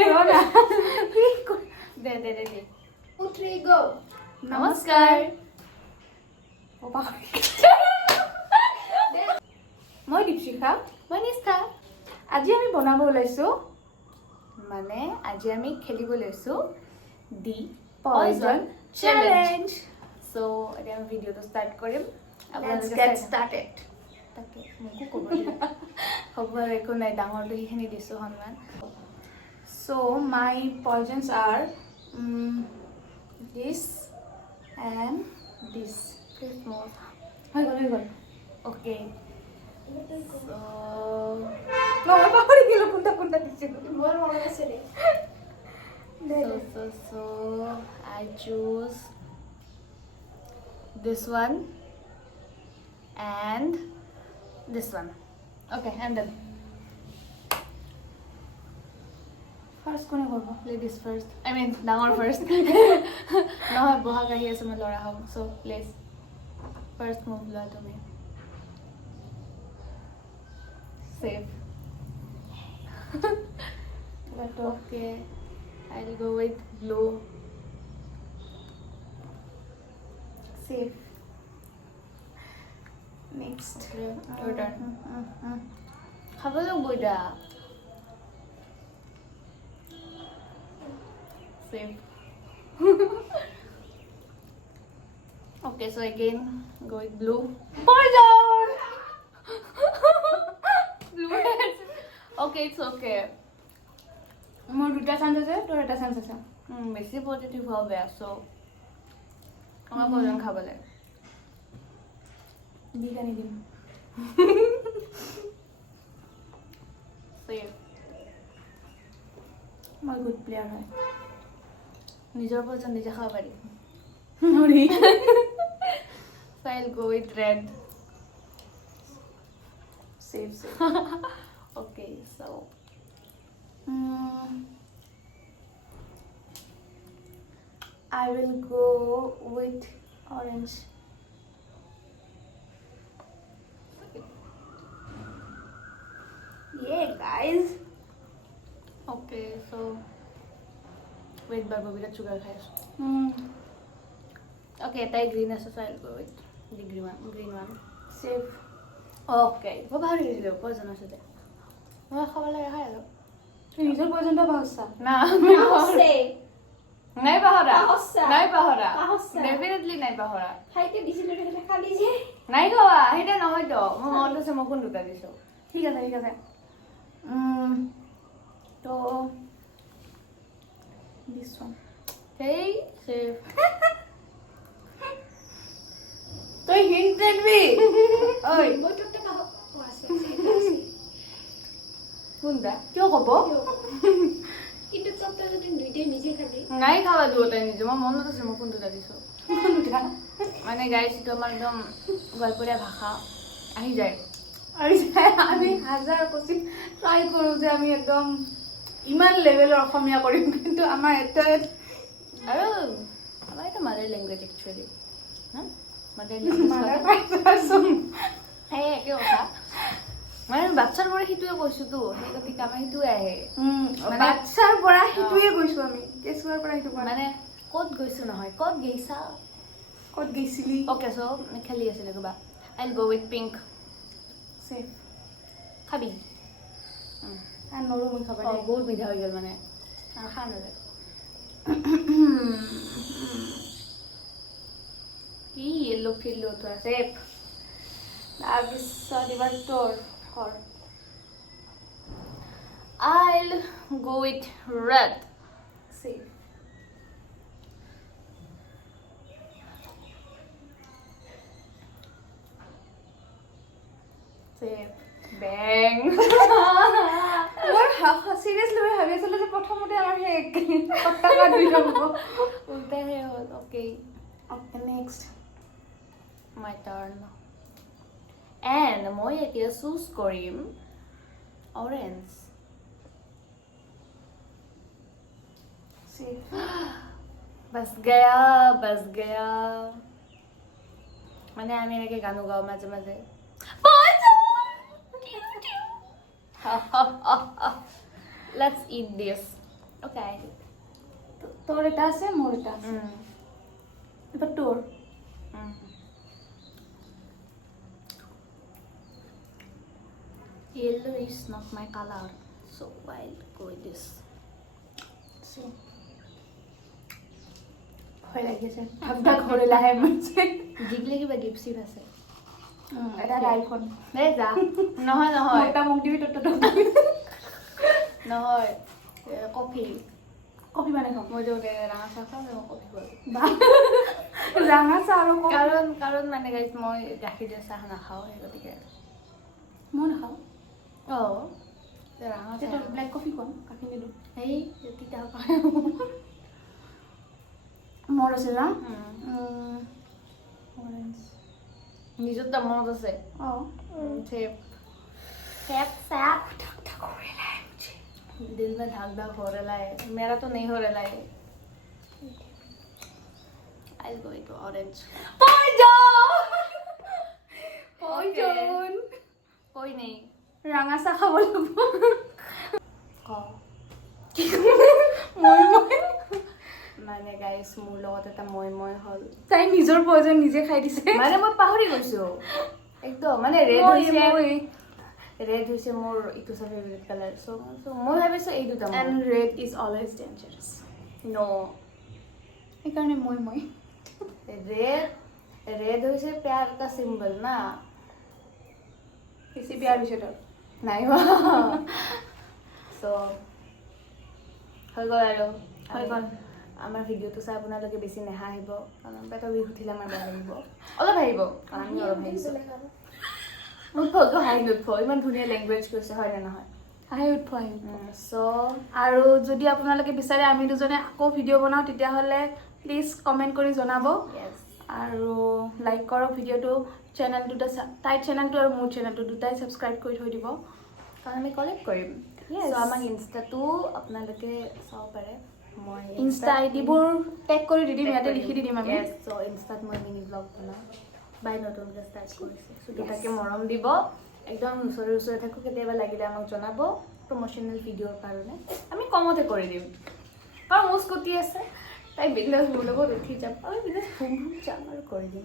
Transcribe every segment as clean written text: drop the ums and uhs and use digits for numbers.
দে 2 3 go নমস্কাৰ মই দীপশিখা মই নিষ্ঠা আজি আমি বনাব ওলাইছো মানে আজি আমি খেলিব লৈছো দি পয়জন চ্যালেঞ্জ সো এতিয়া আমি ভিডিওটো ষ্টাৰ্ট কৰিম let's get started তাকে মোকো ক'ব হ'ব আৰু একো নাই ডাঙৰটো সেইখিনি দিছোঁ সন্মান so my poisons are this and this হৈ গ'ল অ'কে মই পাহৰি গ'লো কোনটা দিছিলোঁ মোৰ মনত আছে দে so I choose this one and this one. Okay, and then first কোনে কৰিব ladies first I mean ডাঙৰ first নহয় বহাগ আহি আছে মই ল'ৰা হ'ম so please first move লোৱা তুমি safe okay I'll go with blue safe next your turn খাব লাগিব এটা safe okay so again go with blue poison blue heads okay it's okay মোৰ দুটা চান্স আছে তোৰ এটা চান্স আছে বেছি পজিটিভ হোৱা বেয়া চ' আমাৰ পয়জন খাবলৈ দি কানি দিম মই গুড প্লেয়াৰ হয় নিজৰ পয়জন নিজে খাব পাৰি নৰি so I'll go with red safe okay so I will go with orange. Yeah, guys. Okay, so wait, Barbie, sugar has. Okay, tie green as so I'll go with the green one. Safe. Okay. What about you? Poison as it. What how will I have? নিজৰ পৰ্যন্ত পাহৰছা না পাহৰছে নাই পাহৰা পাহৰছা নাই পাহৰা পাহৰছা definitely নাই পাহৰা খাইতে দিছিল এটা খালি যে নাই খোৱা হেটা নহয় তো মই মনত আছে মই কোন দুটা দিছো ঠিক আছে তো this one hey safe তই হিন্ট দিবি ওই মই তোতে পাহ আছে কোনটা কিয় কব কিন্তু চপটা যদি দুইটাই নিজে খালি নাই খাওয়া দুটাই নিজে মই মনত আছে মই কোনটা দিছো কোনটা মানে গাইস এটা আমার একদম গল্পের ভাষা আহি যায় আমি হাজার কোচিং ট্রাই কৰো যে আমি একদম ইমান লেভেলৰ অসমীয়া কৰিম কিন্তু আমাৰ এটা আৰু আমাৰ এটা মাদাৰ ল্যাঙ্গুৱেজ একচুয়ালি না মাদাৰ ল্যাঙ্গুৱেজ এই একে কথা মানে বাচ্চাৰ পৰা হিতুৱে কৈছো তো সেই গতিকে আমাৰ হিতুৱে আহে মানে বাচ্চাৰ পৰা হিতুৱে কৈছো আমি কেছুৱাৰ পৰা হিতু মানে ক'ত গৈছো নহয় ক'ত গৈছা ক'ত গৈছিলি ওকে সো খেলি আছিল কিবা আইল গো উইথ পিংক সেফ খাবি আর নরম মই খাবা বহুত মিঠা হৈ গল মানে আর খা না কি ইয়েলো ফিলো তো সেফ তাৰপিছত এবাৰ তোৰ Or I'll go with red. See. See. Bang. Seriously, I have to let প্রথমতে আমার হে পট্টাকা দুই রকম উল্টা হে হল okay next my turn and মই এতিয়া চুজ কৰিম orange बस गया মানে আমি এনেকে গানো গাও মাঝে মাঝে let's eat this Okay, I do. তোর এটা আছে মোর এটা আছে এবার তোর Yellow is not my color, so I'll go with this. See. ভয় লাগিছে ভাবটা ঘরে লাহে মছে জিগলে কিবা গিফট চিপ আছে এটা আইফোন দে যা নহয় নহয় মোটা মুখ দিবি তো নহয় কফি কফি মানে খাম মই যে ৰাঙা চাহ খাওঁ মই কফি খাওঁ ৰাঙা চাহ আৰু কাৰণ মানে গাইজ মই গাখীৰ দিয়া চাহ নাখাওঁ সেই গতিকে মই নাখাওঁ ৰাঙা এটা ব্লেক কফি কম কাকি নিদো সেই তিতা মোৰ আছে না অৰেঞ্জ নিজৰ তো মনত আছে ছেপ ছেপ धक धक हो रहा है मुझे दिल में धक धक हो रहा है मेरा तो नहीं हो रहा है I'll go with orange poison कोई नहीं ৰাঙা চাহ খাব লাগিব মই মানে গাইস মোৰ লগত এটা মই হল তাই নিজৰ পয়জন নিজে খাই দিছে মানে মই পাহৰি গৈছো একদম মানে red হৈছে মোৰ ইটো সব ফেভাৰিট কালাৰ সো মই ভাবিছো এই দুটা and red is always dangerous নো এইকাৰণে মই red হৈছে प्यार का सिंबल ना বেছি বিয়াৰ পিছত নাই সো হৈ গ'ল আৰু হৈ গ'ল আমাৰ ভিডিঅ'টো চাই আপোনালোকে বেছি নেহাঁহিব কাৰণ পেটৰ বিষ উঠিলে আমাৰ বেয়া লাগিব অলপ আহিব কাৰণ আমি অলপ হাঁহিছোঁ উৎফটো হাঁহি নুঠব ইমান ধুনীয়া লেংগুৱেজ কৈছে হয় নে নহয় হাঁহি উঠব চ' আৰু যদি আপোনালোকে বিচাৰে আমি দুজনে আকৌ ভিডিঅ' বনাওঁ তেতিয়াহ'লে প্লিজ কমেণ্ট কৰি জনাব আৰু লাইক কৰক ভিডিঅ'টো চেনেল দুটা তাইৰ চেনেলটো আৰু মোৰ চেনেলটো দুটাই ছাবস্ক্ৰাইব কৰি থৈ দিব কাৰণ আমি কলেক্ট কৰিম চ' আমাক ইনষ্টাটো আপোনালোকে চাব পাৰে মই ইনষ্টা আইডিবোৰ টেগ কৰি দি দিম ইয়াতে লিখি দি দিম আমি চ' ইনষ্টাত মই মিনি ব্লগ বনাওঁ বাই নতুনকৈ ষ্টাৰ্ট কৰিছোঁ চ' দুটাকে মৰম দিব একদম ওচৰে থাকোঁ কেতিয়াবা লাগিলে আমাক জনাব প্ৰমোশ্যনেল ভিডিঅ'ৰ কাৰণে আমি কমতে কৰি দিম কাৰণ মোৰ স্কুটি আছে তাই বিন্দাছ মোৰ লগত উঠি যাম আৰু বিন্দাছ ঘুম যাম আৰু কৰি দিম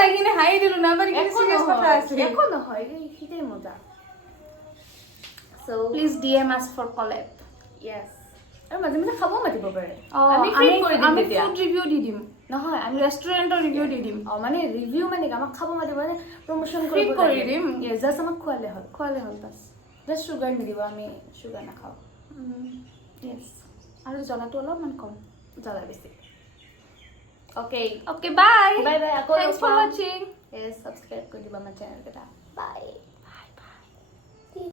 লাগিনে হাঁহি দিলো না বাট একো নহয় এইখিনিতে মজা চ' please DM us for collab yes আৰু মাজে মাজে খাব মাতিব পাৰে আমি আমি ফুড ৰিভিউ দি দিম নহয় আমি ৰেষ্টুৰেণ্টৰ ৰিভিউ দি দিম মানে ৰিভিউ মানে আমাক খাব মাতিব মানে প্ৰমোশ্যন ফ্ৰী কৰি দিম জাষ্ট আমাক খোৱালে হ'ল বাছ জাষ্ট চুগাৰ নিদিব আমি চুগাৰ নাখাওঁ য়েছ আৰু জ্বলাটো অলপমান কম জ্বলা বেছি অ'কে অ'কে বাই বাই আকৌ থেংকছ ফৰ ৱাচিং ছাবস্ক্ৰাইব কৰি দিব আমাৰ চেনেলকেইটা বাই